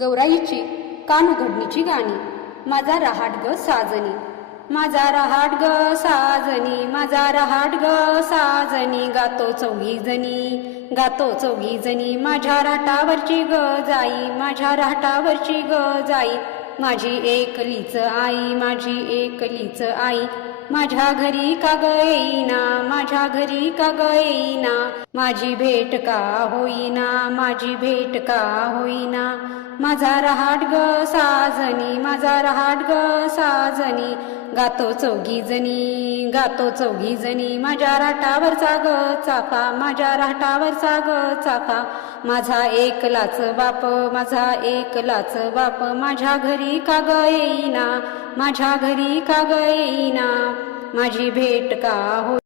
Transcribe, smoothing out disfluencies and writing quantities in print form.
गौराईची कान उघडणीची गाणी। माझा रहाट ग साजनी, माझा रहाट ग साजनी, माझा रहाट ग साजनी, गातो चौघी जणी, गातो चौघी जणी, माझ्या राटावरची ग जाई, माझ्या राटावरची ग जाई, माझी एकलीच आई, माझी एकलीच आई, माझ्या घरी का ग येईना, माझ्या घरी का ग येईना, माझी भेट का होईना, माझी भेट का होईना, माझा रहाट ग साजनी, माझा रहाट ग साजनी, गातो चौघी जणी, गातो चौघी जणी, माझ्या राटावरचा ग चाफा, माझ्या राटावरचा ग चाफा, माझा एकलाच बाप, माझा एकलाच बाप, माझ्या घरी का ग येईना, माझ्या घरी का ग येईना, माझी भेट का हो